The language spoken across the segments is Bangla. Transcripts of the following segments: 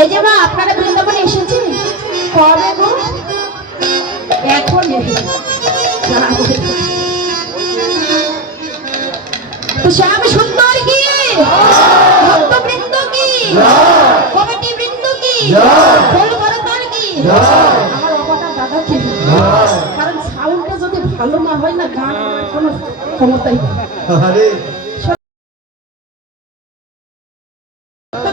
এই যে মা আপনারা বৃন্দাবনে এসেছেন কবে গো? এখন তো শ্যাম সুন্দর কি ভক্তবৃন্দ কি কমিটি বৃন্দ কি ফুল ভরতার কি আমার বাবাটা দাদা কি, কারণ সাউন্ডটা যদি ভালো না হয় না গান কোনো ক্ষমতাই নেই।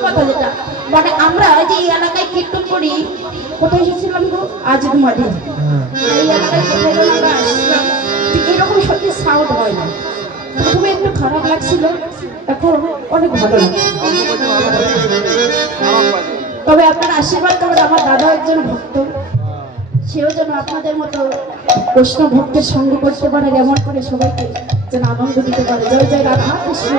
কথা যেটা মানে আমরা যে এলাকায় কীর্তন করি, কোথায় এসেছিলাম গো? আজকে মাঠে এই এলাকায় কোথায় যেন আমরা আসলাম, এরকম সত্যি সাউন্ড হয় না। প্রথমে একটু খারাপ লাগছিল, এখন অনেক ভালো লাগে। তবে আপনার আশীর্বাদ করবেন, আমার দাদা একজন ভক্ত, সেও যেন আপনাদের মতো বৈষ্ণব ভক্তের সঙ্গ করতে পারে, এমন করে সবাইকে যেন আনন্দ দিতে পারে। জয় জয় রাধা কৃষ্ণ।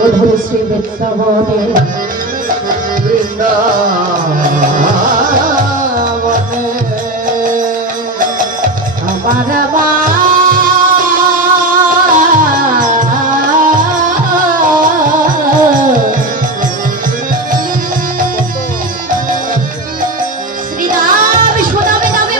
মধুর শ্রী বৃন্দাবনে আমার মা শ্রীরাম সুনামে নামে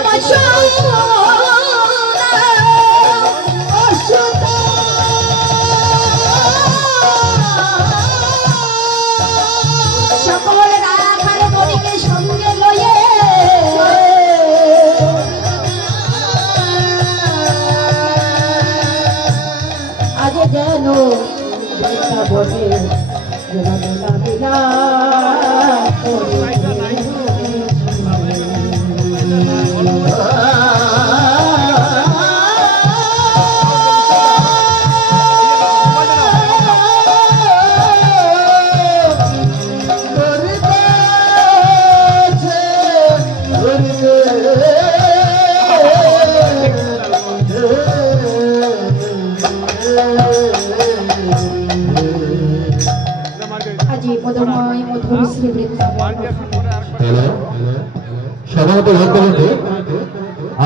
যেন বৃন্দাবনে মেলা মেলা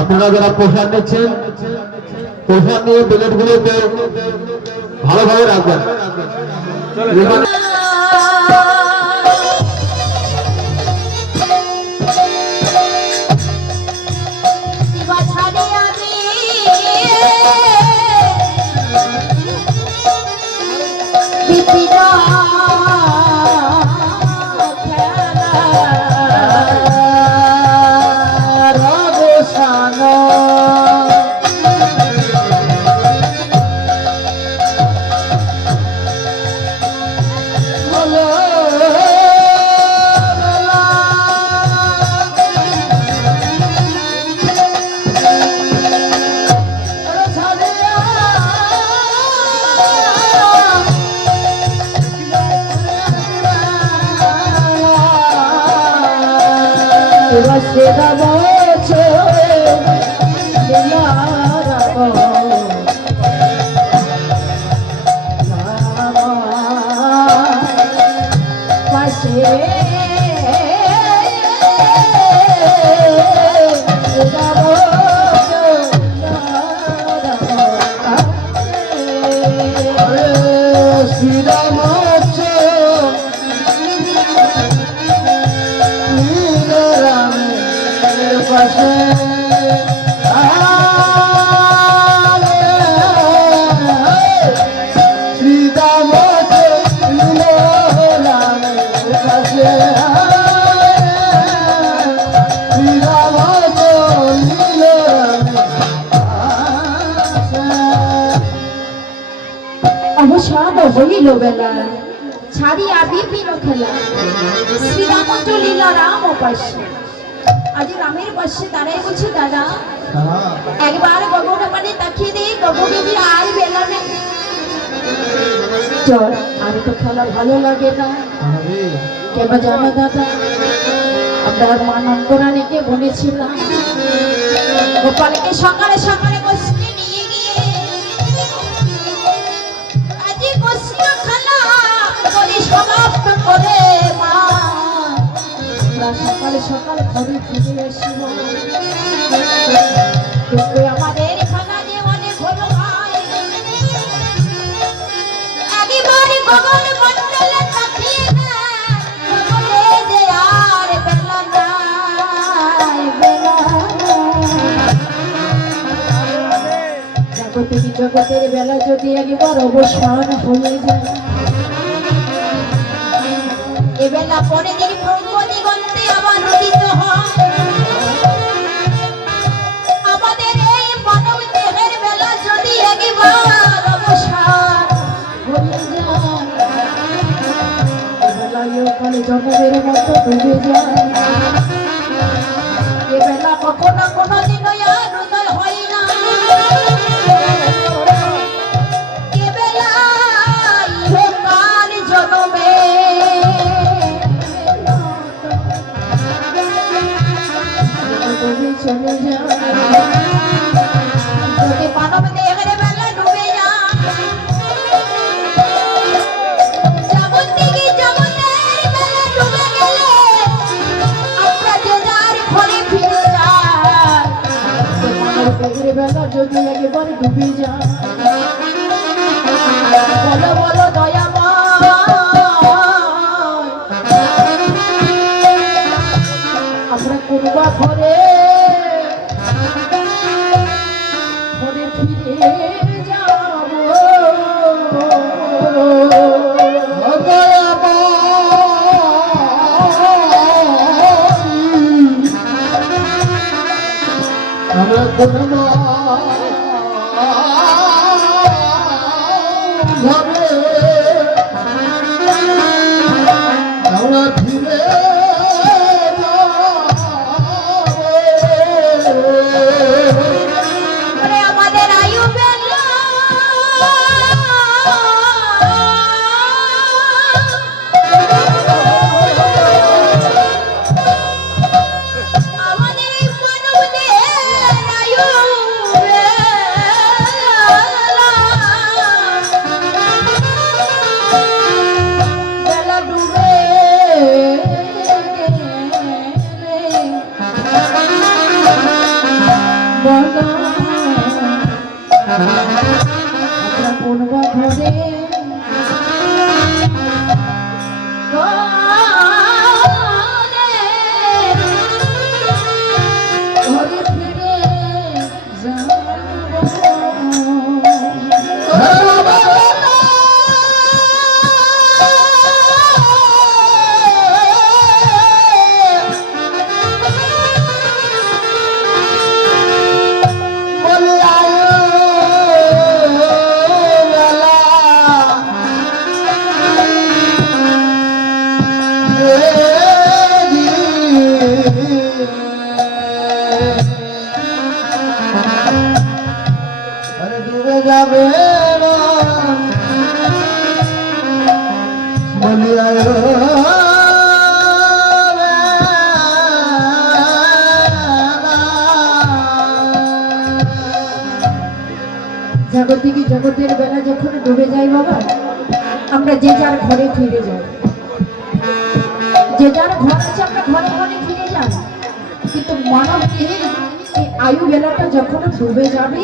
আপনারা যারা প্রসাদ নিচ্ছেন, প্রসাদ নিয়ে প্লেটগুলোতে ভালোভাবে রাখবেন। হইল বেলা ছাড়িয়া বিপিন খেলা, শ্রীরামচন্দ্র লীলা রাম উপাস্য। আজ রামের পাশে দাঁড়াই বলছি, দাদা একবার গগনে পানে তাকিয়ে দিই, গগনে দিয়ে আর বেলা নেই। চল, আর তো খেলা ভালো লাগে না কেন জানো দাদা? আমরা মা নন্দরানীকে বলেছিলাম গোপালকে সকালে সকালে বসতে নিয়ে গিয়ে সকাল সকাল ঘরে ফিরে আসিব। কিন্তু আমাদের খানা যে অনেক হলো ভাই, একেবারে গগন মণ্ডলে তাকিয়ে না, গগনে যে আর বেলা নাই, বেলা নাই। জাগতিক জগতের বেলা যদি একবার অবসান হয়ে যায়, এবেলা পরে দিন ব্রহ্ম দিগন্তে আবার উদিত হয়। আমাদের এই মানব দেহের বেলা যদি একবার অবসান হয়ে যায়, এবেলায় ওখানে জগতের মতো ডুবে যায়। এবেলা কখনো কোনোদিন আর উদয় হয় না। এবেলা ইহকাল জনমে চলে যায়। যদি মানব দেহের বেলা ডুবে যায়, জাগতিক জগতের বেলা ডুবে গেলে আমরা যে যার ঘরে ফিরে যাই। মানব দেহের বেলা যদি একবার ডুবে যায়, বলো বলো দয়াময়, আমরা কোনবা ঘরে ফিরে যাব। আমরা কোনবা ঘরে আমরা ফিরে আমাদের আয়ু বেলা আমাদের এই মানবদের আয়ু বেলা ডুবে বলা আমরা কোনবা ঘরে ঘরে ফিরে যাব। ডুবে যাবে না বলিয়া জাগতিক জগতের বেলা যখন ডুবে যায় বাবা, আমরা যে যার ঘরে ফিরে যাই। যে যার ঘর আছে আমরা ঘরে ঘরে ফিরে যাই। কিন্তু মানব দেহের এই আয়ু বেলাটা যখন ডুবে যাবে,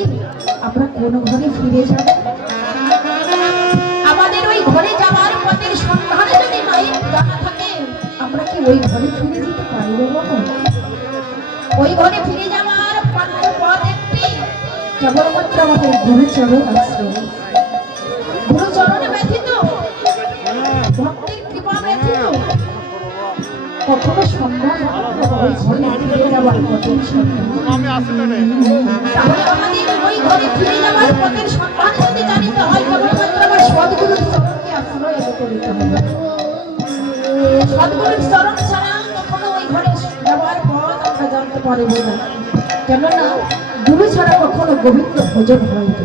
আমরা কোন ঘরে ফিরে যাব? আমাদের ওই ঘরে যাওয়ার পথের সন্ধানে যদি নাই জানা থাকে, আমরা কি ওই ঘরে ফিরে যেতে পারবো বাবা? ওই ঘরে ফিরে যাওয়ার পথ একটি, কেবলমাত্র আমাদের গুরুচরণ আশ্রয়। গুরুচরণে ব্যথিত, ভক্তের কৃপা ব্যথিত কখনো সম্ভব ওই ঘরে ফিরে যাওয়ার পথের সন্ধান। তাহলে আমাদের ওই ঘরে ফিরে যাওয়ার পথের সন্ধান যদি জানিতে হয়, কেবলমাত্র আমার সদ্গুরুর চরণকে আশ্রয় করিতে হবে। সদ্গুরুর চরণ ছাড়া কখনো ওই ঘরে যাওয়ার পথ আমরা জানতে পারবো না। কেননা গুরু ছাড়া কখনো গোবিন্দ ভোজন হয় না।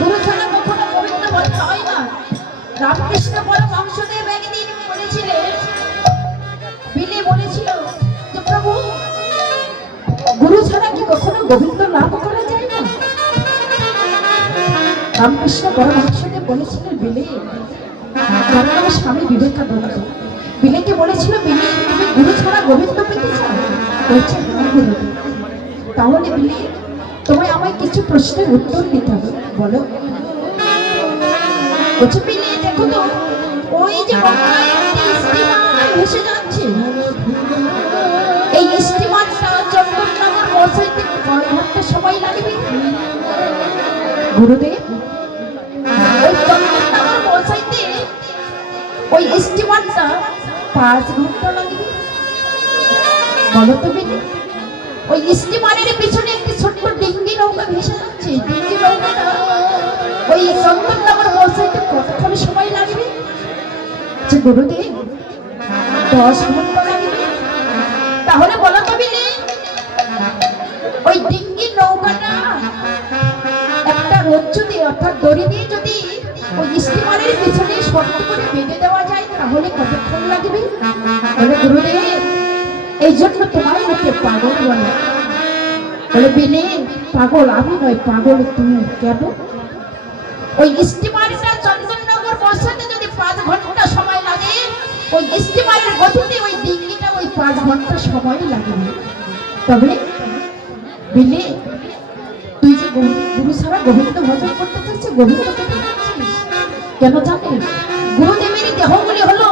গুরু ছাড়া কখনো গোবিন্দ ভোজন হয় না। রামকৃষ্ণ পরমহংসদেব একদিন বলেছিলেন, বিলে বলেছিল যে প্রভু, গুরু ছাড়া কি কখনো গোবিন্দ লাভ করা যায় না? রামকৃষ্ণ পরমহংসদেব বলেছিলেন বিলে, স্বামী বিবেকানন্দ বিলেকে বলেছিল, বিলে তুমি গুরু ছাড়া গোবিন্দ পেতে চাও? বলছে হ্যাঁ গুরুদেব। তাহলে বিলে তোমায় আমায় কিছু প্রশ্নের উত্তর দিতে হবে, বলো। বলছে বিলে দেখো তো, ওই যে গঙ্গায় একটি স্টিমার ভেসে যাচ্ছে, এই স্টিমারটা চন্দননগর পৌঁছাইতে কয় ঘন্টা সময় লাগবে? গুরুদেব, ওই চন্দননগর পৌঁছাইতে ওই স্টিমারটা 5 ঘন্টা লাগবে। বলো তো বিলে, ওই স্টিমারের পিছনে একটি ছোট্ট ডিঙ্গি নৌকা ভেসে যাচ্ছে, ডিঙ্গি নৌকাটা ওই চন্দননগর পৌঁছাইতে কতক্ষণ সময় লাগবে? যে গুরুদেব 10 ঘন্টা লাগবে। তাহলে বলো তো বিলে, ওই ডিঙ্গি নৌকাটা একটা রজ্জু দিয়ে অর্থাৎ দড়ি দিয়ে যদি ওই স্টিমারের পিছনে শক্ত করে বেঁধে দেওয়া যায় তাহলে কতক্ষণ লাগবে? বলে গুরুদেব, এই জন্য তোমায় লোকে পাগল বলে। বলে বিলে, পাগল আমি নয়, পাগল তুমি। কেন? ওই স্টিমারটা চন্দননগর পৌঁছাতে যদি 5 ঘন্টা সময় লাগে, ওই স্টিমারের গতিতে ওই ডিঙ্গিটা ওই 5 ঘন্টা সময় লাগবে। তবে বিলে, তুই যে গুরু ছাড়া গোবিন্দ ভজন করতে চাইছিস, গোবিন্দ পেতে চাচ্ছিস, কেন জানিস? গুরুদেবেরই দেহগুলি হলো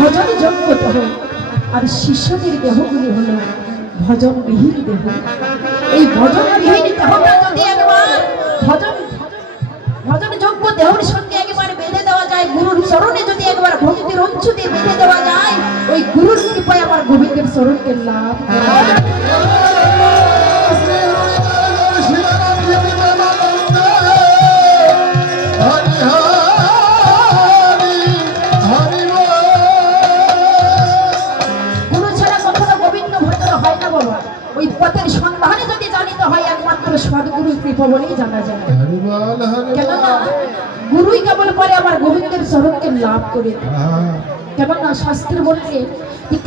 ভজন যোগ্য দেহ, আর শিষ্যদের দেহগুলি হলো ভজন বিহীন দেহ। এই ভজন বিহীন দেহটা যদি একবার ভজন যোগ্য দেহের সঙ্গে একবার বেঁধে দেওয়া যায়, গুরুর চরণে যদি একবার ভক্তির অঞ্চু দিয়ে বেঁধে দেওয়া যায়, ওই গুরুর কৃপায় আমার গোবিন্দের চরণকে লাভ সদ্গুরু কৃপা বলেই জানা যায়। কেননা গুরুই কেবল পারে আমার গোবিন্দের চরণকে লাভ করে। কেননা শাস্ত্রে বলছে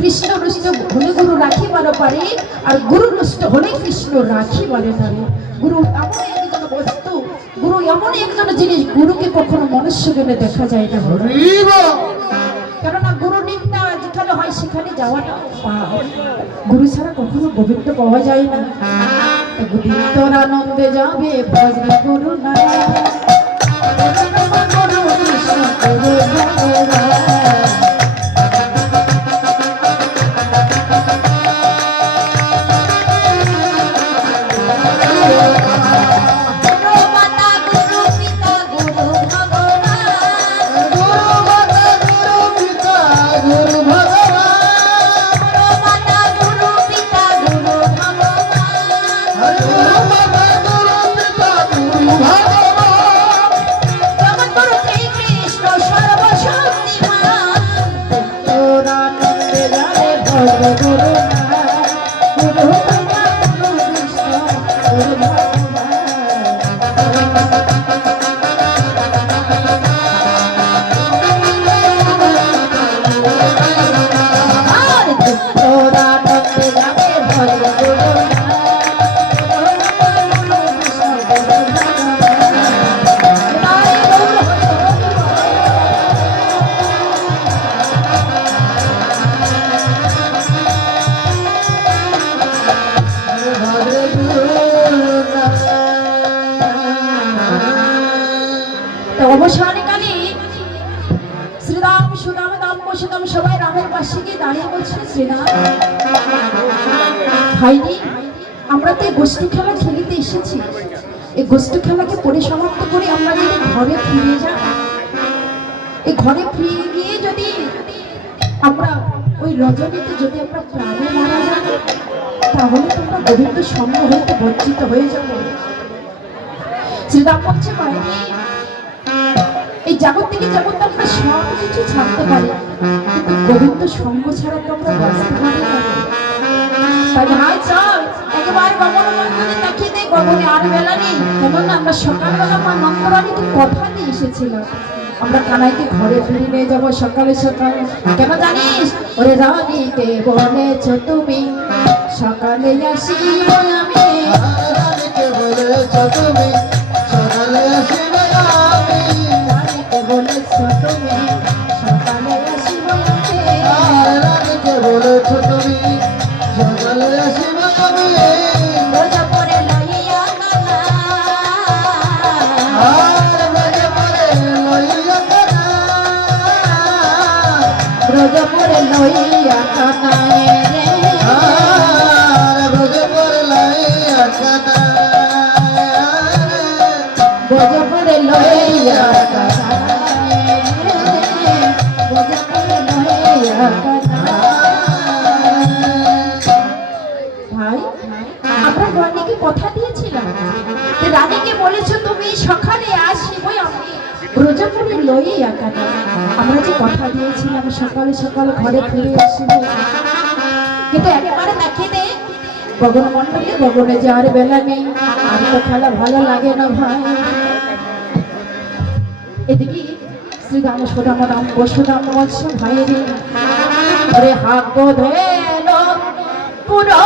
কৃষ্ণ রুষ্ট হলে গুরু রাখিবার পারে, আর গুরু রুষ্ট হলে কৃষ্ণ রাখিবারে পারে। গুরু এমন একজন বস্তু, গুরু এমন একজন জিনিস, গুরুকে কখনো মনুষ্য জ্ঞানে দেখা যায় না। কেননা গুরু নিন্দা যেখানে হয় সেখানে যাওয়াটা পাপ। গুরু ছাড়া কখনো গোবিন্দ পাওয়া যায় না। গোবিন্দর আনন্দে যাবে ভজরে গুরু না, গুরু কৃষ্ণ গুরু ভগবান। অবসানকালে শ্রীরাম সুদাম দাম সুদাম সবাই রামের পাশে গিয়ে দাঁড়িয়ে বলছে, শ্রীরাম ভাইনি, আমরা তো এই গোষ্ঠী খেলা খেলিতে এসেছি। এই গোষ্ঠী খেলাকে পরিসমাপ্ত করে আমরা যদি ঘরে ফিরে যাই, এই ঘরে ফিরে গিয়ে যদি আমরা ওই রজনীতে যদি আমরা প্রাণে মারা যাই, তাহলে তোমরা গোবিন্দ সঙ্গ হইতে বঞ্চিত হয়ে যাবো। শ্রীরাম বলছে, ভাইনি এই জগৎ থেকে জগৎ আমরা সব কিছু ছাড়তে পারি, কিন্তু গোবিন্দ সঙ্গ ছাড়া তো আমরা বাঁচতে পারি না। তাই ভাই চল একবার গগন মন্দিরে দেখিয়ে দেয়, গগনে আর বেলা নেই। কেননা আমরা সকালবেলা মা নন্দরানীকে কথা দিয়ে এসেছিলাম, আমরা কানাইকে ঘরে ফিরে নিয়ে যাবো সকালে সকালে। কেন জানিস? ওরে রানীকে বলেছ তুমি সকালে আসিব আমি, রানীকে বলেছ তুমি সকালে আসিব আমি, রানীকে বলেছ তুমি সকালে লইয়া কানায় রে ভোজপুর লইয়া কানায় ভোজপুর লইয়া কানায় রে ভোজপুর লইয়া ভাই আমরা রানীকে কথা দিয়েছিলাম যে রানীকে বলেছো তুমি সকালে আসিবই আমি ব্রজপুরে লইয়া কানা আমরা যে কথা দিয়েছিলাম সকালে সকালে ঘরে ফিরে আসিব কিন্তু একেবারে দেখে দে গগন মণ্ডলে গগনে যার বেলা নেই আর তো খেলা ভালো লাগে না ভাই এদিকে শ্রীরাম সুদাম রাম বসুদাম বৎস ভাই রে আরে হাত ধেল পুরো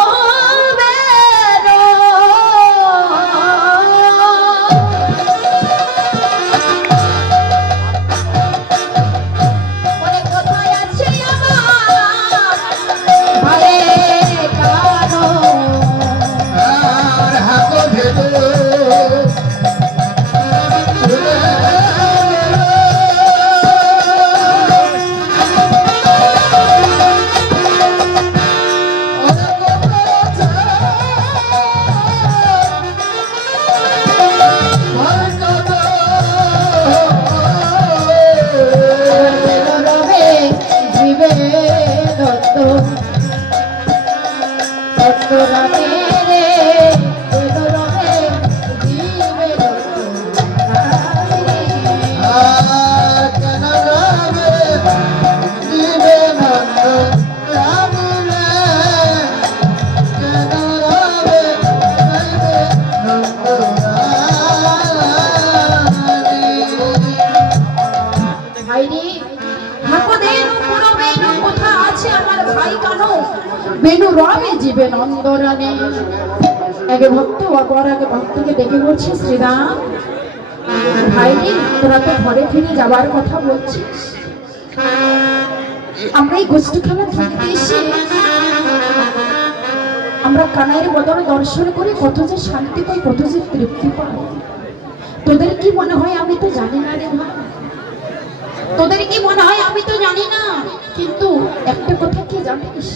বেনু রামে জীবে নন্দরানে আগে ভক্ত অপর আগে ভক্তকে ডেকে বলছে শ্রীরাম ভাই রে তোরা তো ঘরে ফিরে যাবার কথা বলছিস আমরা এই গোষ্ঠী খেলা খেলতে এসে আমরা কানাইয়ের বদলে দর্শন করে কত যে শান্তি পাই কত যে তৃপ্তি পাই তোদের কি মনে হয় আমি তো জানি না রে ভাই তোদের কি মনে হয় আমি তো জানি না কিন্তু একটা কথা কি জানিস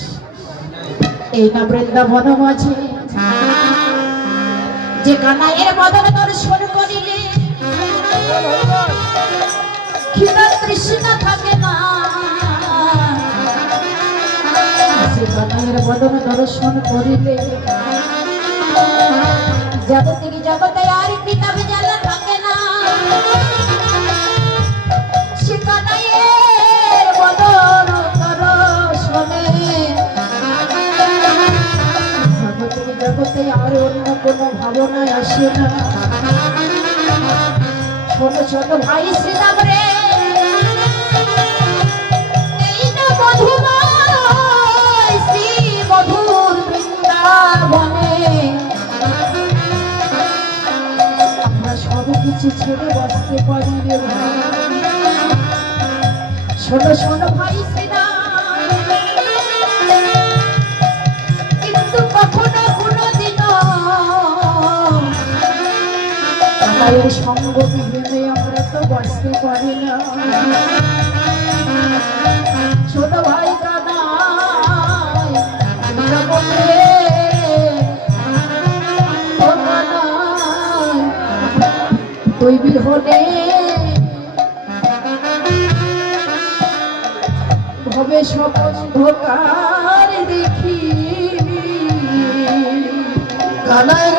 এই না বৃন্দাবন মাঝে যে কানাইয়ের বদলে দর্শন করিলে ক্ষুধা তৃষ্ণা থাকে না যে কানাইয়ের বদলে দর্শন করিলে জগৎ জগতে আর কিতাব জ্বালা থাকে না সে কানাইয়ের বদলে দর্শনে জগতে আর অন্য কোনো ভাবনা আসে না ছোট ছোট ভাই শ্রীরাম রে এই না মধুময় শ্রী মধুর বৃন্দাবনে আমরা সব কিছু ছেড়ে বসতে পারি রে ভাই ছোট ছোট ভাই শ্রীরাম কখনো কোনোদিনও আমাদের সঙ্গ বিহীনে আমরা তো বসতে পারি না ছোট ভাই কানাই তুই বিহনে হবে সব অন্ধকার দেখি কানাই